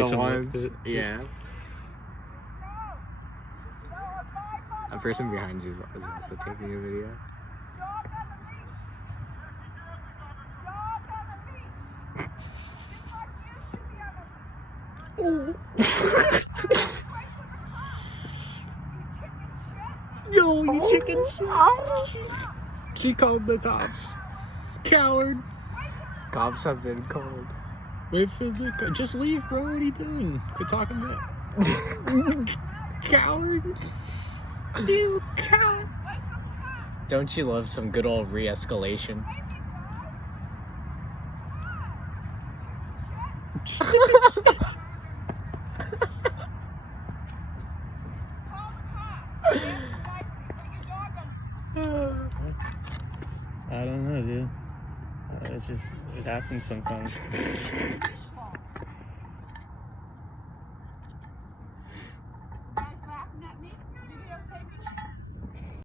The Something ones, like that. yeah. A person behind you is also taking a video. Yo, you chicken shit. She called the cops. Coward. Cops have been called. Wait for the... Just leave, bro. What are you doing? Quit talking back. Coward. You coward. Don't you love some good old re-escalation? I don't know, dude. It happens sometimes.